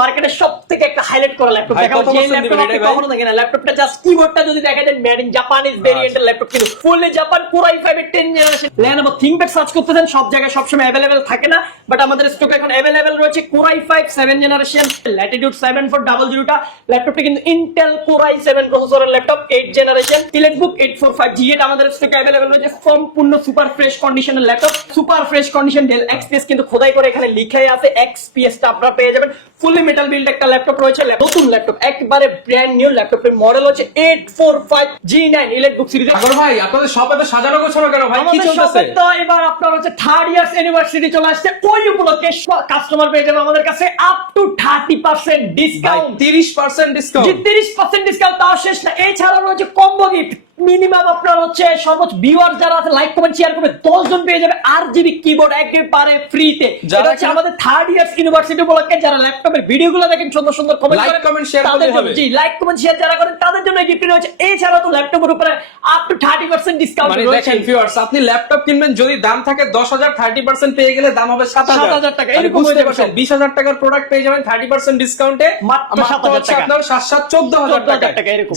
মার্কেটের সবথেকে একটা হাইলাইট করা ল্যাপটপ দেখাবো, যে ল্যাপটপ আপনি কখনো দেখেন না। ল্যাপটপটা জাস্ট কিবোর্ডটা যদি দেখা যায় মেড ইন জাপানিজ ভেরিয়েন্টের ল্যাপটপ, কিন্তু ফুললি জাপান Core i5 এর 10 জেনারেশন। Lenovo ThinkPad সার্চ করতেছেন, সব জায়গায় সবসময় अवेलेबल থাকে না, বাট আমাদের স্টকে এখন अवेलेबल रয়েছে Core i5 7 জেনারেশন Latitude 7400 টা ল্যাপটপটা কিন্তু Intel Core i7 প্রসেসরের ল্যাপটপ 8 জেনারেশন। EliteBook 845G8 আমাদের স্টকে अवेलेबल রয়েছে, সম্পূর্ণ সুপার ফ্রেশ কন্ডিশনের laptop, super fresh condition Dell XPS কিন্তু খোদাই করে এখানে লিখাই আছে XPS টা আপনারা পেয়ে যাবেন। ফুললি মেটাল বিল্ড একটা ল্যাপটপ রয়েছে, নতুন ল্যাপটপ, একবারে ব্র্যান্ড নিউ ল্যাপটপের মডেল হচ্ছে 845G9 EliteBook সিরিজ। আগর ভাই আপনাদের শপে তো সাজানো গোছানো কেন ভাই, কি চলতেছে? তো এবার আপনার হচ্ছে 3rd ইয়ার্স অ্যানিভার্সারি চলে আসছে, ওই উপলক্ষে কাস্টমার পেয়ে যাবে আমাদের কাছে up to 30% discount. 30% discount? G 30% discount, তাও শেষ না, এছাড়া রয়েছে কম্বো গিফট। মিনিমাম আপনার হচ্ছে সর্বোচ্চ ভিউয়ার যারা আছে লাইক কমেন্ট শেয়ার করবে 10 জন পেয়ে যাবে RGB কিবোর্ড একেবারে ফ্রিতে। এটা হচ্ছে আমাদের 3rd ইয়ার্স ইউনিভার্সিটি উপলক্ষে যারা ল্যাপটপের ভিডিওগুলো দেখেন, সুন্দর সুন্দর কমেন্ট লাইক কমেন্ট শেয়ার করতে হবে। জি লাইক কমেন্ট শেয়ার যারা করেন তাদের জন্য গিফট রয়েছে। এছাড়া তো ল্যাপটপের উপরে আপ টু 30% ডিসকাউন্ট মানে রয়েছে। দেখেন ভিউয়ার্স, আপনি ল্যাপটপ কিনবেন, যদি দাম থাকে 10,000, 30% পেয়ে গেলে দাম হবে 7,000 টাকা। এরকম হয়ে যাবে, 20,000 টাকার প্রোডাক্ট পেয়ে যাবেন 30% ডিসকাউন্টে মাত্র 7,000 টাকা। আপনার 7,000 টাকা।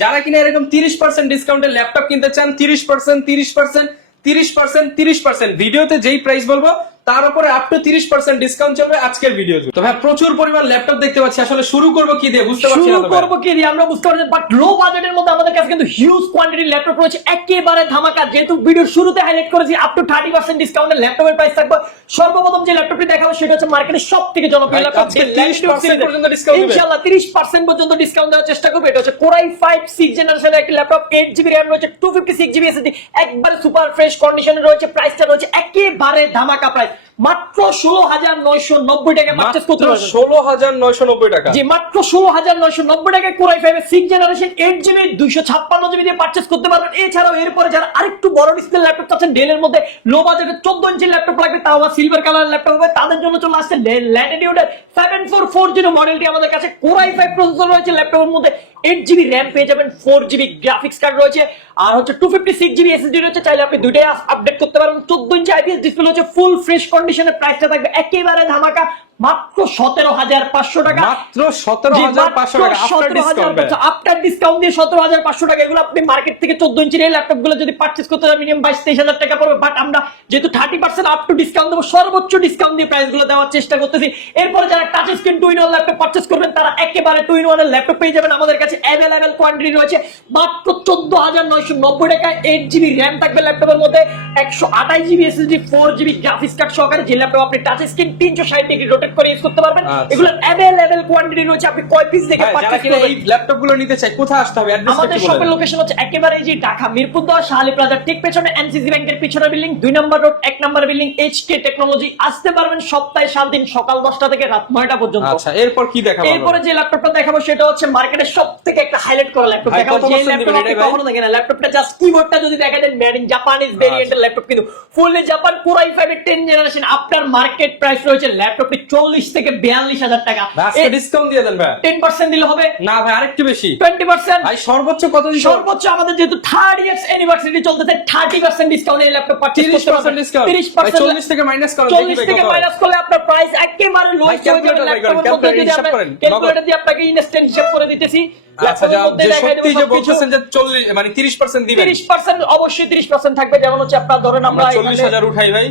যারা কিনা এরকম 30% ডিসকাউন্টে ল্যাপটপ কিনতে চান, 30% ভিডিওতে যেই প্রাইস বলবো তার উপরে আপ টু 30% ডিসকাউন্ট চলবে আজকের ভিডিওতে। তো ভাই প্রচুর পরিমাণ ল্যাপটপ দেখতে পাচ্ছি, আসলে শুরু করব কি দিয়ে বুঝতে পারছি না। শুরু করব কি দিয়ে আমরা বুঝতে পারছি, বাট লো বাজেটের মধ্যে আমাদের কাছে কিন্তু হিউজ কোয়ান্টিটি ল্যাপটপ রয়েছে, একেবারে ধামাকা। যেহেতু ভিডিওর শুরুতে হাইলাইট করেছি আপ টু 30% ডিসকাউন্টে ল্যাপটপের প্রাইস থাকবে। সর্বপ্রথম যে ল্যাপটপটি দেখাবো সেটা হচ্ছে মার্কেটের সবথেকে জনপ্রিয় ল্যাপটপ, 30% পর্যন্ত ডিসকাউন্ট দিবেন ইনশাআল্লাহ 30% পর্যন্ত ডিসকাউন্ট দেওয়ার চেষ্টা করব। এটা হচ্ছে Core i5 6 জেনারেশনের একটা ল্যাপটপ, 8GB RAM রয়েছে, 256GB SSD, একবারে সুপার ফ্রেশ কন্ডিশনে রয়েছে। প্রাইসটা রয়েছে একেবারে ধামাকা প্রাইস, মাত্র 16,990 টাকা পারচেজ করতে পারবেন। 16,990 টাকা? জি মাত্র 16,990 টাকায় Core i5 এর 6 জেনারেশন 8GB 256GB দিয়ে পারচেজ করতে পারবেন। এছাড়াও এরপরে যারা আরেকটু বড় ডিসপ্লে ল্যাপটপ চাচ্ছেন, ডেলের মধ্যে লো বাজেটে 14 ইঞ্চি ল্যাপটপ লাগবে, তাও আবার সিলভার কালারের ল্যাপটপ হবে, তাদের জন্য চলে আসছে Latitude 7440 মডেলটি আমাদের কাছে। Core i5 প্রসেসর রয়েছে ল্যাপটপের মধ্যে, 8GB RAM পেয়ে যাবেন, 4GB গ্রাফিক্স কার্ড রয়েছে, আর হচ্ছে 256GB SSD রয়েছে। চাইলে আপনি দুইটাই আপডেট করতে পারবেন। 14 ইঞ্চি IPS ডিসপ্লে হচ্ছে, ফুল ফ্রেশ কন্ডিশনে। প্রাইসটা থাকবে একেবারে ধামাকা, মাত্র 17,500 টাকা। মাত্র 17,500 টাকা আফটার ডিসকাউন্ট। আফটার ডিসকাউন্ট দিয়ে 17,500 টাকা। এগুলো আপনি মার্কেট থেকে 14 ইঞ্চির এই ল্যাপটপগুলো যদি পারচেজ করতে চান মিনিমাম 22-23,000 টাকা পড়বে, বাট আমরা যেহেতু 30% আপ টু ডিসকাউন্ট দেবো, সর্বোচ্চ ডিসকাউন্ট দিয়ে প্রাইসগুলো দেওয়ার চেষ্টা করতেছি। এরপরে যারা touch screen 2-in-1 laptop purchase করবেন তারা একেবারে 2-in-1 এর ল্যাপটপ পেয়ে যাবেন আমাদের কাছে। अवेलेबल কোয়ান্টিটি রয়েছে মাত্র 14,990 টাকায়। 8GB RAM থাকবে ল্যাপটপের মধ্যে, 128GB SSD, 4GB graphics card সহকারে, যে ল্যাপটপ আপনি টাচ স্ক্রিন 360 ডিগ্রি রোটেট করে ইউজ করতে পারবেন। এগুলো अवेलेबल কোয়ান্টিটি রয়েছে, আপনি কয় পিস দেখে পারচেজ করবেন। এই ল্যাপটপগুলো নিতে চাই, কোথায় আসতে হবে? আমাদের শপের লোকেশন হচ্ছে একেবারে যে ঢাকা মিরপুর 10 শাহালি প্লাজার ঠিক পেছনে এনসিসি ব্যাংকের পিছনের বিল্ডিং, 2 নম্বর রোড 1 নম্বর বিল্ডিং, HK টেকনোলজি। আসতে পারবেন সপ্তাহে 7 দিন, সকাল 10টা থেকে রাত 9টা পর্যন্ত। আচ্ছা এরপর কি দেখাবো? এরপরে যে ল্যাপটপটা দেখাবো সেটা হচ্ছে মার্কেটের সবথেকে একটা হাইলাইট করা ল্যাপটপ দেখাবো, যে ল্যাপটপ আপনি কখনো দেখেন না। ল্যাপটপটা জাস্ট কিবোর্ডটা যদি দেখা যায় মেড ইন জাপানিজ ভেরিয়েন্টের ল্যাপটপ, কিন্তু ফুললি জাপান Core i5 এর 10 জেনারেশন। আপনার মার্কেট প্রাইস রয়েছে ল্যাপটপটি 40 থেকে 42,000 টাকা। আজকে ডিসকাউন্ট দিয়ে দেন ভাই। 10% দিলে হবে না ভাই আরেকটু বেশি, 20%। ভাই সর্বোচ্চ কত দিন? সর্বোচ্চ আমাদের যেহেতু 3rd ইয়ার্স অ্যানিভার্সারি চলতেছে, 30% ডিসকাউন্ট এই ল্যাপটপ পারচেজ করতে পারবেন। 30%, 40 থেকে মাইনাস করেন, 40 থেকে মাইনাস করলে আপনার প্রাইস একেবারে লোয়েস্ট হয়ে যাবে। ল্যাপটপের মধ্যে যদি আপনি ক্যালকুলেটর দিয়ে আপনাকে ইনস্ট্যান্ট হিসাব করে দিতেছি। আচ্ছা যাও, যে সত্যি যে বলতেছেন যে 40 মানে 30% দিবেন। 30% অবশ্যই 30% থাকবে। যেমন হচ্ছে আপনার ধরেন আমরা 40,000 উঠাই ভাই,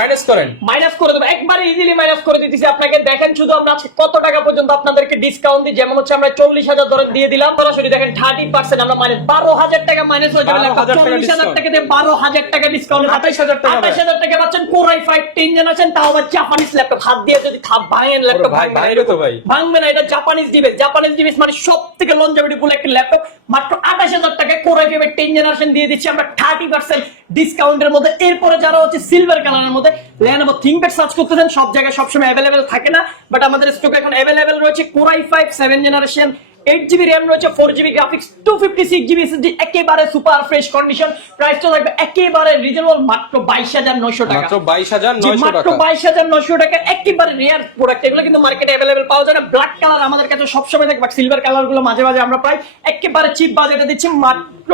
মাইনাস করেন মাইনাস করে দেব, একবারে ইজিলি মাইনাস করে দিতেছি আপনাকে। দেখেন শুধু আমরা আজকে কত টাকা পর্যন্ত আপনাদেরকে ডিসকাউন্ট দিই। যেমন হচ্ছে আমরা 40,000 ধরেন দিয়ে দিলাম, সরাসরি দেখেন 30% আমরা মাইনাস 12,000 টাকা মাইনাস হয়ে যাবে। 40,000 টাকা দিয়ে 12,000 টাকা ডিসকাউন্ট, 28,000 টাকা 28,000 টাকা পাচ্ছেন Core i5 10 জেনারেশন, তাও আবার জাপানিজ ল্যাপটপ। হাত দিয়ে যদি ভাঙেন ল্যাপটপ ভাই ভাঙবে তো ভাই, ভাঙবে না। এটা জাপানিজ ডিভাইস, জাপানিজ ডিভাইস মানে সবথেকে লঞ্জেভিটি ফুল একটা ল্যাপটপ। মাত্র 28,000 টাকায় Core i5 এর 10 জেনারেশন দিয়ে দিচ্ছি আমরা 30% ডিসকাউন্টের মধ্যে। এরপরে যারা হচ্ছে সিলভার কালারের মধ্যে Lenovo ThinkPad সার্চ করতেছেন, সব জায়গায় সবসময় अवेलेबल থাকে না, বাট আমাদের স্টকে এখন अवेलेबल রয়েছে Core i5 7 generation, 8GB RAM রয়েছে, 4GB গ্রাফিক্স, 256GB SSD, একেবারে সুপার ফ্রেশ কন্ডিশন। প্রাইসটা থাকবে একেবারে রিজনেবল, মাত্র 22,900 টাকা। মাত্র 22,900 টাকা, মাত্র 22,900 টাকা। একেবারে রেয়ার প্রোডাক্ট, এগুলো কিন্তু মার্কেটে अवेलेबल পাওয়া যায় না। ব্ল্যাক কালার আমাদের কাছে সবসময় থাকে, বাট সিলভার কালার গুলো মাঝে মাঝে আমরা পাই। একেবারে চিপ বাজেটে দিচ্ছি, মাত্র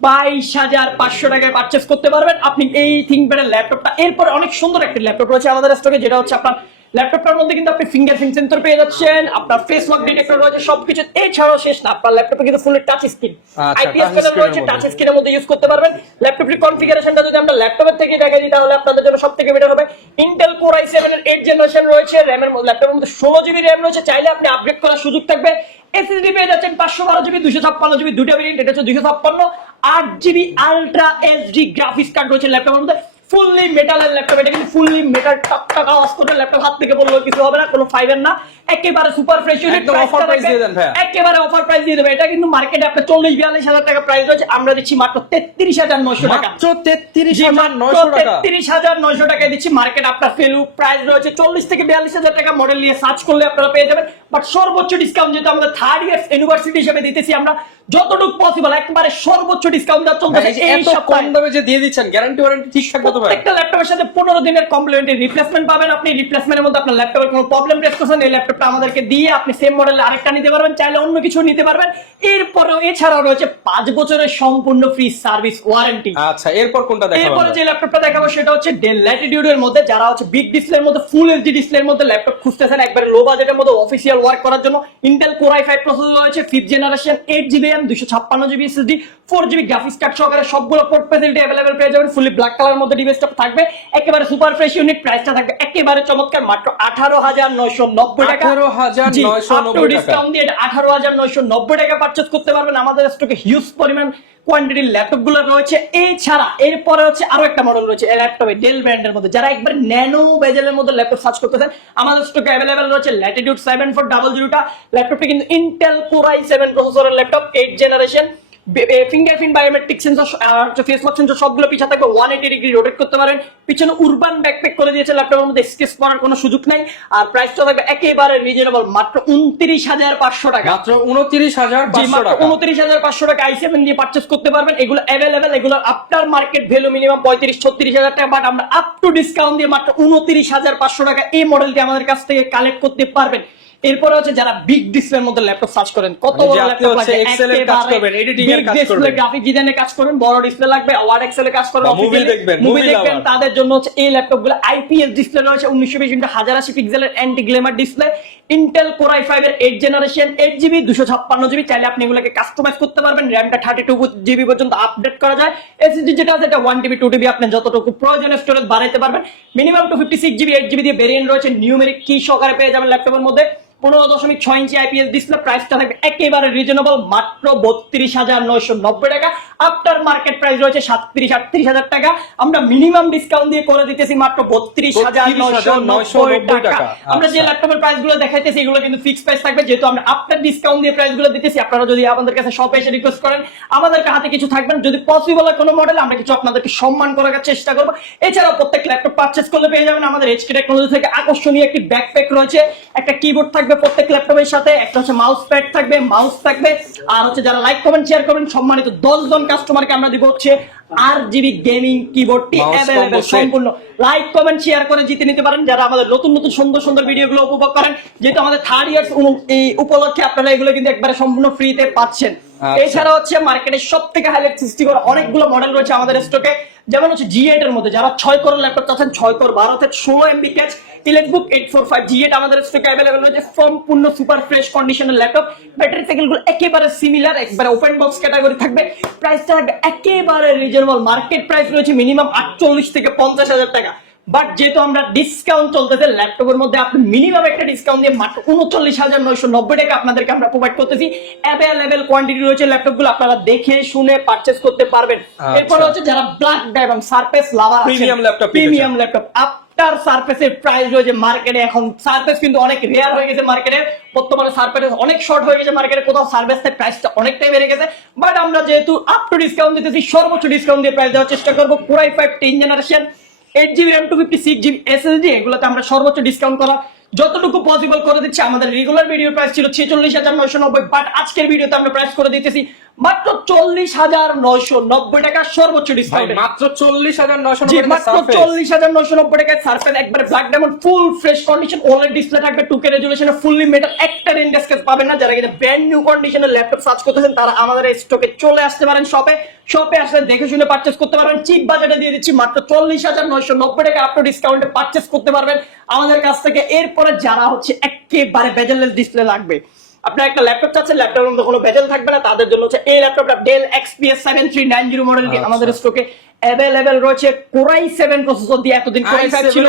22,500 টাকায় পারচেজ করতে পারবেন আপনি এই ThinkPad এর ল্যাপটপটা। এরপর অনেক সুন্দর একটা ল্যাপটপ রয়েছে আমাদের স্টকে, যেটা হচ্ছে আপনার ল্যাপটপটার মধ্যে কিন্তু আপনি ফিঙ্গারপ্রিন্ট সেন্সর পেয়ে যাচ্ছেন, আপনার ফেস লক ডিটেক্টর রয়েছে, সবকিছু। এছাড়াও শেষ না, আপনার ল্যাপটপে কিন্তু ফুল টাচ স্ক্রিন, আইপিএস প্যানেল রয়েছে, টাচ স্ক্রিনের মধ্যে ইউজ করতে পারবেন। ল্যাপটপটির কনফিগারেশনটা যদি আমরা ল্যাপটপের থেকে দেখাই দিই তাহলে আপনাদের জন্য সবথেকে বেটার হবে। ইন্টেল কোর i7 এর 8 জেনারেশন রয়েছে, র‍্যামের মধ্যে ল্যাপটপের মধ্যে 16 জিবি র‍্যাম রয়েছে, চাইলে আপনি আপগ্রেড করার সুযোগ থাকবে। এসএসডি পেয়ে যাচ্ছেন 512 জিবি 256 জিবি, দুটো ভেরিয়েন্ট, এটা হচ্ছে 256, 8 GB ultra HD graphics card রয়েছে ল্যাপটপের মধ্যে। ফুললি মেটালের ল্যাপটপ, এটা কিন্তু ফুললি মেটাল, টকটক আওয়াজ করে ল্যাপটপ হাত থেকে বললেও কিছু হবে না, কোনো ফাইবার না, একেবারে সুপার ফ্রেশ ইউনিট। একদম অফার প্রাইস দিয়ে দেন ভাই, একেবারে অফার প্রাইস দিয়ে দেবে। এটা কিন্তু মার্কেটে আপনার 40-42 হাজার টাকা প্রাইস রয়েছে, আমরা দিচ্ছি মাত্র 33,900 টাকা। মাত্র 33,900 টাকা, 33,900 টাকায় দিচ্ছি। মার্কেট আপনার ফেলু প্রাইস রয়েছে 40 থেকে 42 হাজার টাকা। মডেল নিয়ে সার্চ করলে আপনারা পেয়ে যাবেন, বাট সর্বোচ্চ ডিসকাউন্ট যেহেতু আমাদের থার্ড ইয়ার ইউনিভার্সিটি হিসেবে দিতেছি, আমরা যতটুকু পসিবল একবারে সর্বোচ্চ ডিসকাউন্ট দেওয়া চলতেছে। এত কম দামে যে দিয়ে দিচ্ছেন, গ্যারান্টি ওয়ারেন্টি ঠিক থাকবে তো ভাই? প্রত্যেকটা ল্যাপটপের সাথে 15 দিনের কমপ্লিমেন্টারি রিপ্লেসমেন্ট পাবেন আপনি। রিপ্লেসমেন্টের মধ্যে আপনার ল্যাপটপের কোনো প্রবলেম রেজ করছেন, এই ল্যাপটপটা আমাদেরকে দিয়ে আপনি সেম মডেলের আরেকটা নিতে পারবেন, চাইলে অন্য কিছু নিতে পারবেন। এরপরেও এছাড়াও রয়েছে 5 বছরের সম্পূর্ণ ফ্রি সার্ভিস ওয়ারেন্টি। আচ্ছা, এরপর কোনটা দেখাবো? এরপরে যে ল্যাপটপটা দেখাবো সেটা হচ্ছে ডেল ল্যাটিটিউডের মধ্যে, যারা হচ্ছে বিগ ডিসপ্লের মধ্যে ফুল এইচডি ডিসপ্লের মধ্যে ল্যাপটপ খুঁজতেছেন একবারে লো বাজেটের মধ্যে অফিসিয়াল ওয়ার্ক করার জন্য, ইন্টেল কোর i5 প্রসেসর রয়েছে, 5th generation, 8 GB RAM, 256 GB SSD, 4 GB graphics card সহকারে সবগুলো পোর্ট ফ্যাসিলিটি अवेलेबल পেয়ে যাবেন। ফুলি ব্ল্যাক কালারের মধ্যে ডিভাইসটা থাকবে, একেবারে সুপার ফ্রেশ ইউনিট। প্রাইসটা থাকবে একেবারে চমৎকার, মাত্র 18,990 টাকা। 18,990 টাকা ডিসকাউন্ট দিয়ে এটা 18,990 টাকা পারচেজ করতে পারবেন। আমাদের স্টকে হিউজ পরিমাণ কোয়ান্টিটির ল্যাপটপ গুলো রয়েছে। এছাড়া এরপরে হচ্ছে আরো একটা মডেল রয়েছে এই ল্যাপটপে ডেল ব্র্যান্ডের মধ্যে, যারা একবার ন্যানো বেজেলের মধ্যে ল্যাপটপ সার্চ করতেছেন, আমাদের স্টকে अवेलेबल রয়েছে ল্যাটিটিউড 7400 টা। ল্যাপটপটি কিন্তু ইন্টেল কোর i7 প্রসেসরের laptop, 8 generation, fingerprint biometric sensor আর ফেস লক সেন্সর সবগুলো পিছনে থাকবে, 180 ডিগ্রি রোটেট করতে পারেন। পিছনে উরবান ব্যাকপ্যাক করে দিয়েছে ল্যাপটপের মধ্যে, স্কেচ করার কোনো সুযোগ নাই। আর প্রাইসটা থাকবে একেবারে রিজনেবল, মাত্র 29,500 টাকা। মাত্র 29,500 টাকা। 29,500 টাকা i7 দিয়ে পারচেজ করতে পারবেন। এগুলো अवेलेबल, এগুলো আফটার মার্কেট ভ্যালু মিনিমাম 35-36 হাজার টাকা, বাট আমরা আপ টু ডিসকাউন্ট দিয়ে মাত্র 29,500 টাকা এই মডেলটি আমাদের কাছ থেকে কালেক্ট করতে পারবেন। এরপরে হচ্ছে যারা বিগ ডিসপ্লের মধ্যে ল্যাপটপ সার্চ করেন, কত বড় ল্যাপটপ লাগে, এক্সেল এর কাজ করবেন, এডিটিং এর কাজ করবেন, গ্রাফিক ডিজাইনের কাজ করবেন, বড় ডিসপ্লে লাগবে, ওয়ার্ড এক্সেল এর কাজ করবেন, মুভি দেখবেন, তাদের জন্য হচ্ছে এই ল্যাপটপগুলো। আইপিএস ডিসপ্লে রয়েছে 1920x1080 পিক্সেলের anti glamour display, Intel core i5 এর 8 জেনারেশন, 8 জিবি 256 জিবি, চাইলে আপনি এগুলোকে কাস্টমাইজ করতে পারবেন। র‍্যামটা 32 জিবি পর্যন্ত আপডেট করা যায়। এসএসডি যেটা আছে এটা 1 টিবি 2 টিবি, আপনি যতটুকু প্রয়োজনীয় স্টোরেজ বাড়াইতে পারবেন। মিনিমাম 256 জিবি 8 জিবি দিয়ে ভেরিয়েন্ট রয়েছে, নিউমেরিক কি সহকারে পেয়ে যাবেন ল্যাপটপের মধ্যে। 15.6 ইঞ্চি আইপিএস ডিসপ্লে, প্রাইসটা থাকবে একেবারে রিজনেবল, মাত্র 32,990 টাকা। আফটার মার্কেট প্রাইস রয়েছে 37-38 হাজার টাকা, আমরা মিনিমাম ডিসকাউন্ট দিয়ে করে দিতেছি মাত্র 32,990 টাকা। আমরা যে ল্যাপটপের প্রাইস গুলো দেখাইতেছি এগুলো কিন্তু ফিক্সড প্রাইস থাকবে, যেহেতু আমরা আফটার ডিসকাউন্ট দিয়ে প্রাইস গুলো দিতেছি। আপনারা যদি আমাদের কাছে শপে এসে রিকোয়েস্ট করেন, আমাদের হাতে কিছু থাকবেন, যদি পসিবল হয় কোনো মডেল আমরা কিছু আপনাদেরকে সম্মান করার চেষ্টা করবো। এছাড়াও প্রত্যেক ল্যাপটপ পারচেজ করলে পেয়ে যাবেন আমাদের এইচকে টেকনোলজি থেকে আকর্ষণীয় একটি ব্যাকপ্যাক রয়েছে, একটা কিবোর্ড থাকবে প্রত্যেক ল্যাপটপের সাথে, একটা হচ্ছে মাউস প্যাড থাকবে, মাউস থাকবে। আর হচ্ছে যারা লাইক কমেন্ট শেয়ার করবেন সম্মানিত 10 জন কাস্টমারকে আমরা দিব হচ্ছে RGB গেমিং কিবোর্ডটি अवेलेबल সম্পূর্ণ। লাইক কমেন্ট শেয়ার করে জিতে নিতে পারেন যারা আমাদের নতুন নতুন সুন্দর সুন্দর ভিডিওগুলো উপভোগ করেন, যেহেতু আমাদের থার্ড ইয়ার এই উপলক্ষে আপনারা এগুলো কিন্তু একবারে সম্পূর্ণ ফ্রিতে পাচ্ছেন। এছাড়া হচ্ছে মার্কেটের সবথেকে হাইলাইট সৃষ্টি করা অনেকগুলো মডেল রয়েছে আমাদের স্টকে, যেমন হচ্ছে G8 এর মধ্যে যারা 6 কোর ল্যাপটপ চাচ্ছেন, 6 কোর 12 থেকে 16 MB ক্যাচ ইলেকট্রিক 845 G8 আমাদের স্টকে अवेलेबल রয়েছে, সম্পূর্ণ সুপার ফ্রেশ কন্ডিশনের ল্যাপটপ। ব্যাটারি সাইকেলগুলো একেবারে সিমিলার, একবারে ওপেন বক্স ক্যাটাগরি থাকবে। প্রাইসটা থাকবে একেবারে রিজনেবল, মার্কেট প্রাইস রয়েছে মিনিমাম 48 থেকে 50 হাজার টাকা, বাট যেহেতু আমরা ডিসকাউন্ট চলতেছে ল্যাপটপের মধ্যে আপনি মিনিমাম একটা ডিসকাউন্ট দিয়ে মাত্র 39,990 টাকা আপনাদেরকে আমরা প্রোভাইড করতেছি। अवेलेबल কোয়ান্টিটি রয়েছে ল্যাপটপগুলো, আপনারা দেখে শুনে পারচেজ করতে পারবেন। এরপর হচ্ছে যারা ব্ল্যাক এবং সারফেস লাভার প্রিমিয়াম ল্যাপটপ আফটার সারফেসের প্রাইস রয়েছে মার্কেটে, এখন সারফেস কিন্তু অনেক রেয়ার হয়ে গেছে মার্কেটে, বর্তমানে সারফেস অনেক শর্ট হয়ে গেছে মার্কেটে, কোথাও সারফেসের প্রাইসটা অনেকটাই বেড়ে গেছে, বাট আমরা যেহেতু আপ টু ডিসকাউন্ট দিতেছি সর্বোচ্চ ডিসকাউন্ট দিয়ে প্রাইস দেওয়ার চেষ্টা করবো। Core i5 10 generation, 8 GB RAM 256 GB SSD, এগুলোতে আমরা সর্বোচ্চ ডিসকাউন্ট করা যতটুকু পসিবল করে দিচ্ছি। আমাদের রেগুলার ভিডিও প্রাইস ছিল 46,990, বাট আজকের ভিডিওতে আমরা প্রাইস করে দিতেছি মাত্র 40,990 টাকা সর্বোচ্চ ডিসকাউন্ট। মাত্র 40,990 জি, টাকা মাত্র সারফেস। 40,990 টাকায় সারফেস একবারে black diamond full fresh condition, OLED display থাকবে, 2K রেজোলিউশনে, ফুললি মেটাল, একটা রেন্ডার স্কেচ পাবেন না। যারা কিনা ব্র্যান্ড নিউ কন্ডিশনের ল্যাপটপ সার্চ করতেছেন তারা আমাদের এই স্টকে চলে আসতে পারেন। শপে আসলে দেখে শুনে পারচেজ করতে পারবেন। চিপ বাজেটে দিয়ে দিচ্ছি মাত্র 40,990 টাকা আপ টু ডিসকাউন্টে পারচেজ করতে পারবেন আমাদের কাছ থেকে। এরপরে যারা হচ্ছে একেবারে বেজেললেস ডিসপ্লে লাগবে, আপনার একটা ল্যাপটপ চাচ্ছেন, ল্যাপটপের মধ্যে কোনো বেজেল থাকবে না, তাদের জন্য হচ্ছে এই ল্যাপটপটা ডেল XPS 7390 মডেলটি আমাদের স্টকে অ্যাভেলেবেল রয়েছে। কোরাই 7 প্রসেসর দিয়ে, এতদিন কোরাই 5 ছিল,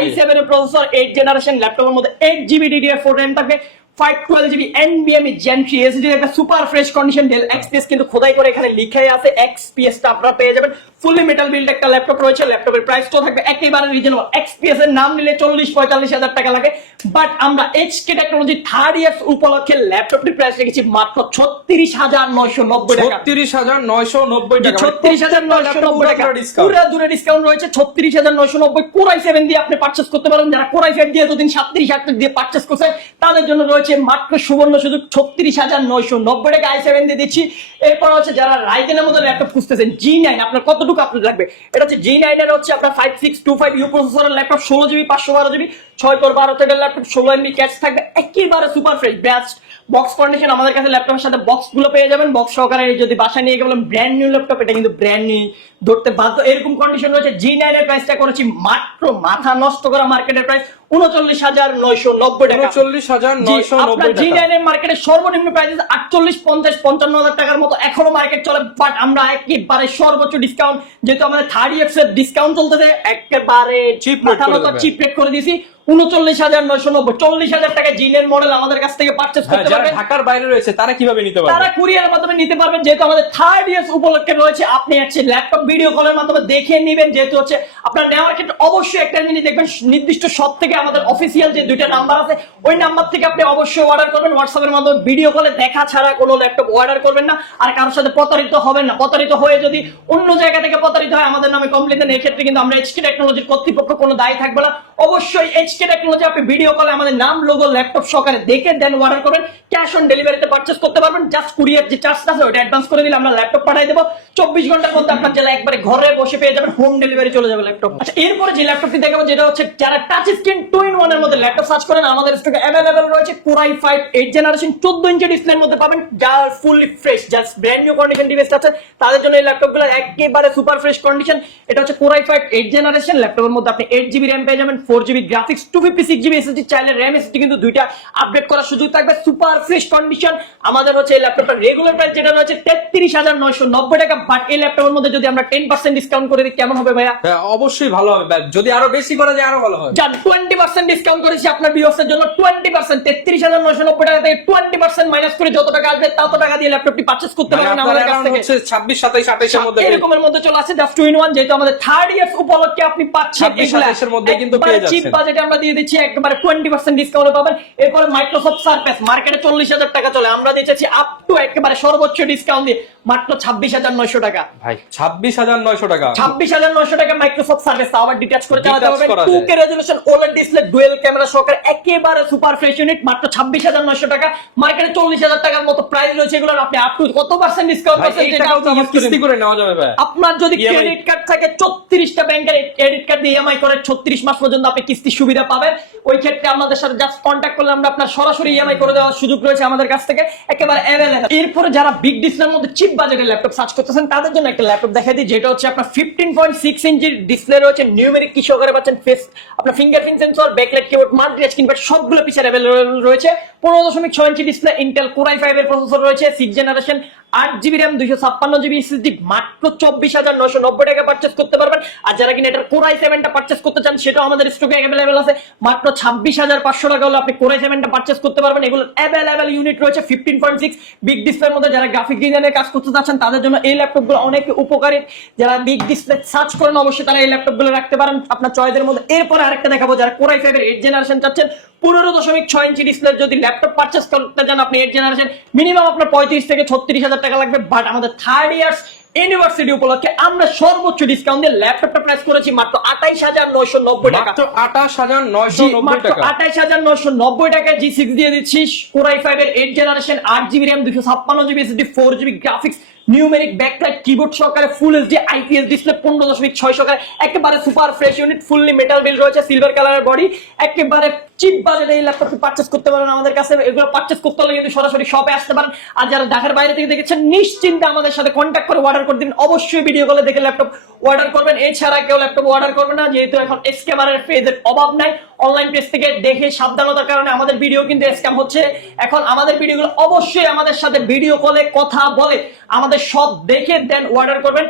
i7 এর প্রসেসর, 8 জেনারেশন ল্যাপটপের মধ্যে 8GB DDR4 RAM থাকবে, 512GB NVMe Gen 3 SSD একটা super fresh condition del XPS কিন্তু খোদাই করে এখানে লিখাই আছে XPS টা আপনারা পেয়ে যাবেন। ফুললি মেটাল বিল্ড একটা ল্যাপটপ রয়েছে, ল্যাপটপের প্রাইসটাও থাকবে একেবারে রিজনেবল। XPS এর নাম নিলে 40-45 টাকা লাগে, বাট আমরা HK টেকনোলজি 3rd ইয়ার্স উপলক্ষে ল্যাপটপটির প্রাইস রেখেছি মাত্র 36,990 টাকা। 36,990 টাকা, 36,990 টাকা পুরো দূরে ডিসকাউন্ট রয়েছে। 36,990 কোরাই 7 দিয়ে আপনি পারচেজ করতে পারেন। যারা কোরাই 5 দিয়ে এতদিন 37,800 দিয়ে পারচেজ করছে তাদের জন্য রয়েছে মাত্র সুবর্ণ সুযোগ 36,990 টাকা i7 দিয়ে দিচ্ছি। এরপর হচ্ছে যারা রাইজেনের মধ্যে ল্যাপটপ খুঁজতেছেন, G9 আপনার কতটুকু আপনার লাগবে, এটা হচ্ছে G9 এর হচ্ছে আপনার 5625U প্রসেসরের ল্যাপটপ, 16GB 512GB 6x12 থেকে ল্যাপটপ, 16MB ক্যাশ থাকবে, একেবারে super fresh best box condition. আমাদের কাছে ল্যাপটপের সাথে বক্স গুলো পেয়ে যাবেন, বক্স সহকারে। যদি বাসায় নিয়ে গেলাম ব্র্যান্ড নিউ ল্যাপটপ, এটা কিন্তু ব্র্যান্ড নিউ ধরতে বাধ্য, এরকম কন্ডিশন রয়েছে। G9 এর প্রাইসটা করেছি মাত্র মাথা নষ্ট করা মার্কেটের প্রাইস 39,990 টাকা। 39,990 টাকা। G9 এর মার্কেটের সর্বনিম্ন প্রাইস 48, 50, 55,000 টাকার মতো এখনো মার্কেট চলে, বাট আমরা একেবারে সর্বোচ্চ ডিসকাউন্ট, যেহেতু আমাদের 3rd ইয়ার্স এর ডিসকাউন্ট চলতেছে, একেবারে চিপ রেট করে দিয়েছি 39,990। 40,000 টাকা G9 মডেল আমাদের কাছ থেকে পারচেজ করতে যারা পারবেন। ঢাকার বাইরে রয়েছে তারা কিভাবে নিতে পারবে? তারা কুরিয়ারের মাধ্যমে নিতে পারবেন, যেহেতু আমাদের 3rd ইয়ার্স উপলক্ষে রয়েছে। আপনি হচ্ছে ল্যাপটপ ভিডিও কলের মাধ্যমে দেখে নেবেন, যেহেতু হচ্ছে আপনার নেওয়ার ক্ষেত্রে অবশ্যই একটা জিনিস দেখবেন, নির্দিষ্ট শপ থেকে আমাদের অফিসিয়াল যে 2টা নাম্বার আছে ওই নাম্বার থেকে আপনি অবশ্যই অর্ডার করবেন। হোয়াটসঅ্যাপের মাধ্যমে ভিডিও কলে দেখা ছাড়া কোনো ল্যাপটপ অর্ডার করবেন না, আর কারোর সাথে প্রতারিত হবেন না। প্রতারিত হয়ে যদি অন্য জায়গা থেকে প্রতারিত হয় আমাদের নামে কমপ্লেন দেন, এই ক্ষেত্রে কিন্তু আমরা HK টেকনোলজির কর্তৃপক্ষ কোনো দায়ী থাকবে না। অবশ্যই HK টেকনোলজি আপনি ভিডিও কলে আমাদের নাম, লোগো, ল্যাপটপ সহকারে দেখে দেন অর্ডার করবেন। ক্যাশ অন ডেলিভারিতে পারচেজ করতে পারবেন, জাস্ট কুরিয়ার যে চার্জটা আছে ওটা অ্যাডভান্স করে দিলে আমরা ল্যাপটপ পাঠিয়ে দেবো। 24 ঘন্টার মধ্যে আপনার জেলা একবারে ঘরে বসে পেয়ে যাবেন, হোম ডেলিভারি চলে যাবে ল্যাপটপ। আচ্ছা, এরপরে যে ল্যাপটপটি দেখাবো যেটা হচ্ছে যারা টাচ স্ক্রিন 2-in-1 এর মধ্যে ল্যাপটপ সার্চ করেন, আমাদের স্টকে অ্যাভেলেবল রয়েছে কোরাই 5 8 জেনারেশন 14 ইঞ্চি ডিসপ্লের মধ্যে পাবেন, যা fully fresh, just brand new condition device আছে তাদের জন্য এই ল্যাপটপগুলো একেবারে সুপার ফ্রেশ কন্ডিশন। এটা হচ্ছে কোরাই 5 8 জেনারেশন ল্যাপটপের মধ্যে আপনি 8GB RAM পেয়ে যাবেন, 4GB গ্রাফিক্স, 256GB SSD, চাইলে RAM SSD কিন্তু দুইটা আপডেট করার সুযোগ থাকবে, সুপার ফ্রেশ কন্ডিশন। আমাদের হচ্ছে এই ল্যাপটপটার রেগুলার প্রাইস যেটা রয়েছে 33,990 টাকা, বাট এই ল্যাপটপের মধ্যে যদি আমরা 10% ডিসকাউন্ট করে দিই কেমন হবে ভাইয়া? অবশ্যই ভালো হবে, যদি আরো বেশি করা যায় আরো ভালো হয়। জান 20% ডিসকাউন্ট করেছি আপনার ভিউয়ার্সের জন্য, 20% 33,990 টাকা থেকে 20% মাইনাস করে যত টাকা আসবে তত টাকা দিয়ে ল্যাপটপটি পারচেজ করতে পারবেন আমাদের কাছ থেকে। হচ্ছে 26 27 28 এর মধ্যে এরকমের মধ্যে চলে আসে, জাস্ট 2-in-1, যেহেতু আমাদের 3rd ইয়ার্স উপলক্ষে আপনি পাচ্ছেন 26 এর মধ্যে কিন্তু পেয়ে যাচ্ছেন। চিপ বাজেটে আমরা দিয়ে দিচ্ছি একবারে 20% ডিসকাউন্টে পাবেন। এরপরে মাইক্রোসফট সারফেস মার্কেটে 40,000 টাকা চলে, আমরা দিচ্ছি আপ টু একেবারে সর্বোচ্চ ডিসকাউন্ট দিয়ে মাত্র 26,900 টাকা। ভাই 26,900 টাকা, 26,900 টাকা মাইক্রোসফট সার্ভিস, আবার ডিটাচ করে চালাতে পারবেন। 2K resolution OLED display, dual camera সহকারে একেবারে সুপার ফ্রেশ ইউনিট, মাত্র 26,900 টাকা। মার্কেটে 40,000 টাকার মতো প্রাইস রয়েছে এগুলোর, আপনি আপ টু কত পার্সেন্ট ডিসকাউন্ট পাচ্ছেন যেটা আপনি কিস্তি করে নেওয়া যাবে ভাই। আপনার যদি ক্রেডিট কার্ড থাকে 34টা ব্যাংকের ক্রেডিট কার্ড দিয়ে ইএমআই করে 36 মাস পর্যন্ত আপনি কিস্তি সুবিধা পাবেন। ওই ক্ষেত্রে আমাদের সাথে জাস্ট কন্টাক্ট করলে আমরা আপনার সরাসরি ইএমআই করে দেওয়ার সুযোগ রয়েছে আমাদের কাছ থেকে, একেবারে অ্যাভেলেবল। এরপরে যারা বিগ ডিসপ্লের মধ্যে চিপ বাজেটের ল্যাপটপ সার্চ করতেছেন তাদের জন্য একটা ল্যাপটপ দেখাই দিই, যেটা হচ্ছে আপনার 15.6 ইঞ্চির ডিসপ্লে রয়েছে, নিউমেরিক কি সহকারে পাচ্ছেন, ফেস আপনার fingerprint sensor, backlight keyboard, multi touch keyboard সবগুলো পিছনে অ্যাভেলেবল রয়েছে। 15.6 ইঞ্চি ডিসপ্লে, ইন্টেল কোরাই 5 এর প্রসেসর রয়েছে, 6 generation, 8GB RAM, 256GB SSD, মাত্র 24,990 টাকা পারচেজ করতে পারবেন। আর যারা কিনা এটার কোরাই 7টা পারচেজ করতে চান সেটাও আমাদের স্টকে অ্যাভেলেবল আছে, মাত্র 26,500 টাকা হলে আপনি কোরাই 7টা পারচেজ করতে পারবেন। এগুলো অ্যাভেলেবল ইউনিট রয়েছে 15.6 বিগ ডিসপ্লের মধ্যে। যারা গ্রাফিক ডিজাইনের কাজ করতে চাচ্ছেন তাদের জন্য এই ল্যাপটপগুলো অনেক উপকারী। যারা বিগ ডিসপ্লে সার্চ করেন অবশ্যই তারা এই ল্যাপটপগুলো রাখতে পারেন আপনার চয়েসের মধ্যে। এরপরে আরেকটা দেখাবো, যারা কোরাই 5 এর 8 জেনারেশন চাচ্ছেন, 15.6 ইঞ্চি ডিসপ্লে যদি ল্যাপটপ পারচেজ করতে চান আপনি 8 জেনারেশন, মিনিমাম আপনার 35 থেকে 36,000 টাকা লাগবে। বাট আমাদের 3rd ইয়ার্স ইউনিভার্সিটি উপলক্ষে আমরা সর্বোচ্চ ডিসকাউন্ট দিয়ে ল্যাপটপটা প্রাইস করেছি মাত্র 28990 টাকা। মাত্র 28990 টাকা। 28990 টাকায় G6 দিয়ে দিচ্ছি Core i5 এর 8 generation 8GB RAM 256GB SSD 4GB graphics numeric backlight keyboard সহকারে ফুল এইচডি আইপিএস ডিসপ্লে 15.6 সহকারে একেবারে super fresh unit fully metal build রয়েছে সিলভার কালারের বডি একেবারে চিপ বাজেটে এই ল্যাপটপটি পারচেজ করতে পারেন আমাদের কাছে। এগুলো পারচেজ করতে হলে কিন্তু সরাসরি শপে আসতে পারেন, আর যারা ঢাকার বাইরে থেকে দেখেছেন নিশ্চিন্তে আমাদের সাথে কন্ট্যাক্ট করে অর্ডার করে দিন। অবশ্যই ভিডিও কলে দেখে ল্যাপটপ অর্ডার করবেন, এছাড়া কেউ ল্যাপটপ অর্ডার করবে না, যেহেতু এখন স্ক্যামারের পেজের অভাব নাই। অনলাইন পেজ থেকে দেখে সাবধানতার কারণে আমাদের ভিডিও কিন্তু স্ক্যাম হচ্ছে। এখন আমাদের ভিডিওগুলো অবশ্যই আমাদের সাথে ভিডিও কলে কথা বলে আমাদের সব দেখে দেন অর্ডার করবেন।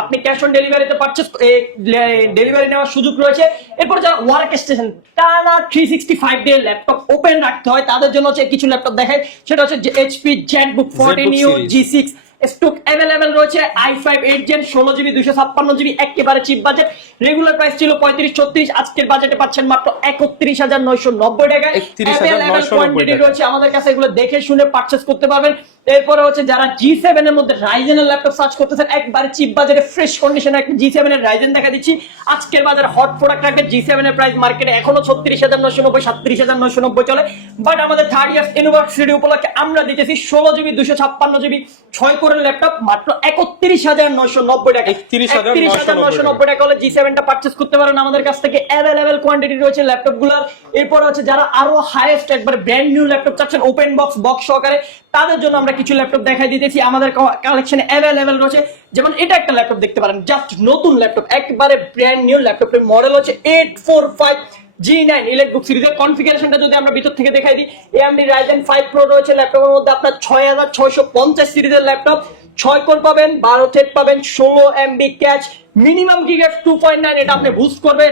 আপনি ক্যাশ অন ডেলিভারিতে পারচেজ ডেলিভারি নেওয়ার সুযোগ রয়েছে। এরপর যারা ওয়ার্ক স্টেশন টানা 365 ডে ল্যাপটপ ওপেন রাখতে হয় তাদের জন্য হচ্ছে কিছু ল্যাপটপ দেখায়, সেটা হচ্ছে HP ZenBook 14U G6 stock available রয়েছে i5 8 Gen 16GB 256GB একেবারে চিপ বাজেট। রেগুলার প্রাইস ছিল 35-34, আজকের বাজেটে পাচ্ছেন মাত্র 31990 টাকায়। 31990 টাকা রয়েছে আমাদের কাছে, এগুলো দেখে শুনে পারচেজ করতে পারবেন। এরপরে হচ্ছে যারা G7 এর মধ্যে Ryzen এর ল্যাপটপ সার্চ করতেছেন একবারে চিপ বাজেটে ফ্রেশ কন্ডিশনে একটা G7 এর Ryzen দেখা দিচ্ছি। আজকের বাজারে হট প্রোডাক্ট রাখবে G7 এর প্রাইস মার্কেটে এখনো 36990 37990 চলে, বাট আমাদের থার্ড ইয়ার ইউনিভার্সিটি উপলক্ষে আমরা দিতেছি 16GB 256GB 6 কোরের ল্যাপটপ মাত্র 31990 টাকা। 31990 টাকা হলে G7 টা পারচেজ করতে পারেন আমাদের কাছ থেকে। अवेलेबल কোয়ান্টিটি রয়েছে ল্যাপটপগুলোর। এরপর হচ্ছে যারা আরো হাইয়েস্ট একবার ব্র্যান্ড নিউ ল্যাপটপ চাচ্ছেন ওপেন বক্স সহকারে তাদের জন্য আমরা কিছু ল্যাপটপ দেখাই দিতেছি আমাদের কালেকশনে अवेलेबल রয়েছে। যেমন এটা একটা ল্যাপটপ দেখতে পারেন, জাস্ট নতুন ল্যাপটপ একবারে ব্র্যান্ড নিউ ল্যাপটপের মডেল হচ্ছে 845 G9 ইলেকট্রিক সিরিজের। কনফিগারেশনটা যদি আমরা ভিতর থেকে দেখাই দিই, AMD Ryzen 5 Pro রয়েছে ল্যাপটপের মধ্যে আপনার 6650 সিরিজের ল্যাপটপ 6 কোর পাবেন 12 থ্রেড পাবেন 16 MB ক্যাচ মিনিমাম গিগাস 2.9 এটা আপনি বুস্ট করবে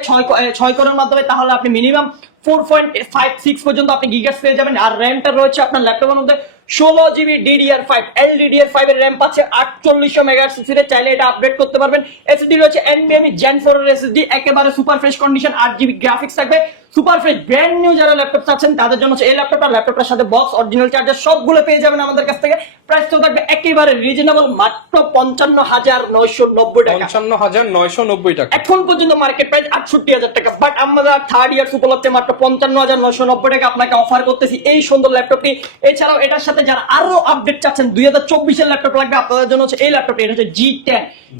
6 কোরের মাধ্যমে, তাহলে আপনি মিনিমাম 4.56 পর্যন্ত আপনি গিগাস পেয়ে যাবেন। আর র্যামটা রয়েছে আপনার ল্যাপটপের মধ্যে 16GB DDR5 LDDR5 এর র্যাম পাচ্ছে 4800 মেগাহার্টজ এর, চাইলে এটা আপডেট করতে পারবেন। SSD রয়েছে NVMe Gen 4 এর SSD একেবারে super fresh condition 8GB graphics থাকবে সুপার ফ্রেশ ব্র্যান্ড নিউ। যারা ল্যাপটপ চাচ্ছেন তাদের জন্য এই ল্যাপটপটার সাথে বক্স অরিজিনাল চার্জার সবগুলো পেয়ে যাবেন আমাদের কাছ থেকে। প্রাইস তো থাকবে একেবারে রিজনেবল মাত্র 55990 টাকা। 55990 টাকা এখন পর্যন্ত মার্কেট প্রাইস 68000 টাকা, বাট আমরা থার্ড ইয়ার উপলক্ষে মাত্র 55990 টাকা আপনাকে অফার করতেছি এই সুন্দর ল্যাপটপটি। এছাড়াও এটার সাথে যারা আরো আপডেট চাচ্ছেন 2024 এর ল্যাপটপ লাগবে আপনাদের জন্য হচ্ছে এই ল্যাপটপটি। এটা হচ্ছে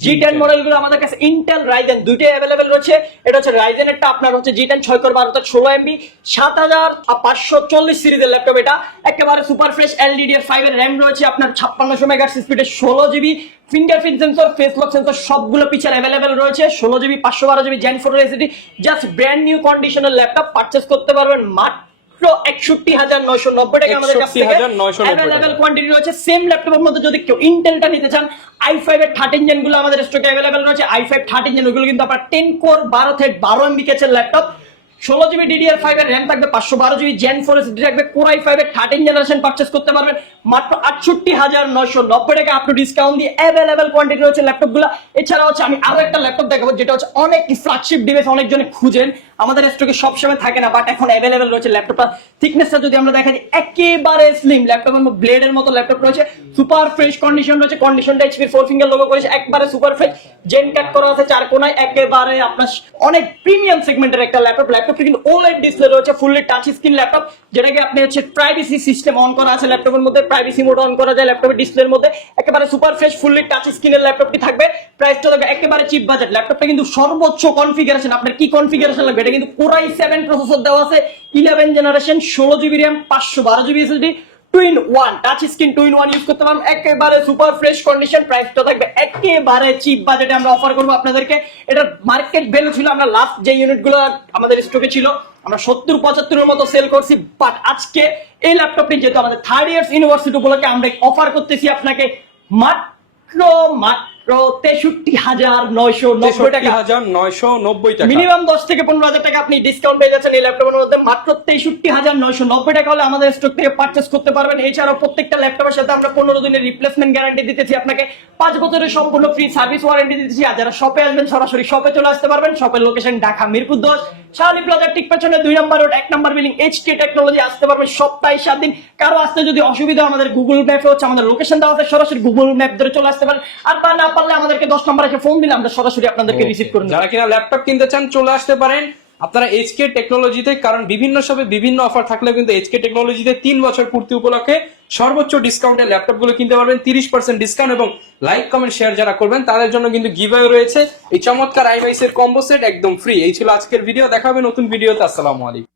G10 মডেলগুলো আমাদের কাছে ইন্টেল Ryzen দুইটাই अवेलेबल রয়েছে। এটা হচ্ছে Ryzen এরটা আপনার হচ্ছে G10 6 কোর 12 16 MB 7540 সিরিজের ল্যাপটপ। এটা একেবারে সুপার ফ্রেশ LDDR5 এর RAM রয়েছে আপনার 5600 মেগাহার্টজ স্পিডে 16GB fingerprint sensor face lock sensor সবগুলো পিছনে अवेलेबल রয়েছে 16GB 512GB Gen 4 এর SSD। জাস্ট ব্র্যান্ড নিউ কন্ডিশনের ল্যাপটপ পারচেজ করতে পারবেন মাত্র 61990 টাকা আমাদের কাছ থেকে। अवेलेबल কোয়ান্টিটি রয়েছে। সেম ল্যাপটপের মধ্যে যদি কেউ ইন্টেলটা নিতে চান i5 এর 13 জেন গুলো আমাদের স্টকে अवेलेबल রয়েছে। i5 13 জেন ওগুলো কিন্তু আপনার 10 কোর 12 থ্রেড 12 MB ক্যাচের ল্যাপটপ 16GB DDR5 এর RAM থাকবে 512GB Gen 4 SSD থাকবে Core i5 এর 13 জেনারেশন পারচেজ করতে পারবেন মাত্র 68990 টাকা আপনি ডিসকাউন্ট দিয়ে। अवेलेबल কোয়ান্টিটি রয়েছে ল্যাপটপগুলো। এছাড়া হচ্ছে আমি আরো একটা ল্যাপটপ দেখাবো যেটা হচ্ছে অনেক ফ্ল্যাগশিপ ডিভাইস অনেকজনে খুঁজেন, আমাদের স্টকে সব সময় থাকে না, বাট এখন अवेलेबल রয়েছে। ল্যাপটপটা থিকনেসটা যদি আমরা দেখাই একেবারে স্লিম, ল্যাপটপের মধ্যে ব্লেডের মতো ল্যাপটপ রয়েছে, সুপার ফ্রেশ কন্ডিশন রয়েছে। কন্ডিশনটা HP 4 ফিঙ্গার লোগো করেছে, একবারে সুপার ফ্রেশ জেন কাট করা আছে চার কোণায়, একেবারে আপনার অনেক প্রিমিয়াম সেগমেন্টের একটা ল্যাপটপ। ল্যাপটপটা কিন্তু OLED ডিসপ্লে রয়েছে, ফুললি টাচ স্ক্রিন ল্যাপটপ, যেটাকে আপনি হচ্ছে প্রাইভেসি সিস্টেম অন করা আছে ল্যাপটপের মধ্যে, প্রাইভেসি মোড অন করা যায় ল্যাপটপের ডিসপ্লের মধ্যে। একেবারে সুপার ফ্রেশ ফুললি টাচ স্ক্রিনের ল্যাপটপটি থাকবে। প্রাইসটা থাকবে একেবারে চিপ বাজেট। ল্যাপটপটা কিন্তু সর্বোচ্চ কনফিগারেশন, আপনার কি কনফিগারেশন লাগবে এটা কিন্তু Core i7 প্রসেসর দেওয়া আছে 11 generation 16GB RAM 512GB SSD 2-in-1 touch screen 2-in-1 use করতে পারবেন একেবারে সুপার ফ্রেশ কন্ডিশন। প্রাইসটা থাকবে একেবারে চিপ বাজেটে আমরা অফার করব আপনাদেরকে। এটা মার্কেট ভ্যালু ছিল আমরা লাস্ট যে ইউনিটগুলো আমাদের স্টকে ছিল আমরা 70-75 এর মতো সেল করছি, বাট আজকে এই ল্যাপটপটি যেহেতু আমাদের থার্ড ইয়ার্স ইউনিভার্সিটি উপলক্ষে আমরা অফার করতেছি আপনাকে মাত্র 63990 টাকা। 63990 টাকা মিনিমাম 10 থেকে 15000 টাকা আপনি ডিসকাউন্ট পেয়ে যাচ্ছেন এই ল্যাপটপের মধ্যে মাত্র 63990 টাকা হলে আমাদের স্টক থেকে পারচেজ করতে পারবেন। এছাড়াও প্রত্যেকটা ল্যাপটপের সাথে আমরা 15 দিনের রিপ্লেসমেন্ট গ্যারান্টি দিতেছি আপনাকে, 5 বছরের সম্পূর্ণ ফ্রি সার্ভিস ওয়ারেন্টি দিতেছি। আর যারা শপে আসবেন সরাসরি শপে চলে আসতে পারবেন। শপের লোকেশন ঢাকা মিরপুর 10, শাওলি প্লাজার ঠিক পেছনে 2 নম্বর রোড 1 নম্বর বিল্ডিং এইচকে টেকনোলজি। আসতে পারবে সপ্তাহে 7 দিন। কারো আসতে যদি অসুবিধা আমাদের গুগল ম্যাপে হচ্ছে আমাদের লোকেশন দেওয়া আছে, সরাসরি গুগল ম্যাপ ধরে চলে আসতে পারেন। আর না পারলে আমাদেরকে 10 নম্বরে এসে ফোন দিলে আমরা সরাসরি আপনাদেরকে রিসিভ করে নেব। যারা কিনা ল্যাপটপ কিনতে চান চলে আসতে পারেন আপনারা এইচকে টেকনোলজিতে, কারণ বিভিন্ন শপে বিভিন্ন অফার থাকলেও কিন্তু এইচকে টেকনোলজিতে 3 বছর পূর্তি উপলক্ষে সর্বোচ্চ ডিসকাউন্টে ল্যাপটপ গুলো কিনতে পারবেন 30% ডিসকাউন্ট, এবং লাইক কমেন্ট শেয়ার যারা করবেন তাদের জন্য কিন্তু গিভঅ্যাওয়ে রয়েছে। এই চমৎকার আইমাইস এর কম্বো সেট একদম ফ্রি। এই ছিল আজকের ভিডিও, দেখা হবে নতুন ভিডিওতে। আসসালামু আলাইকুম।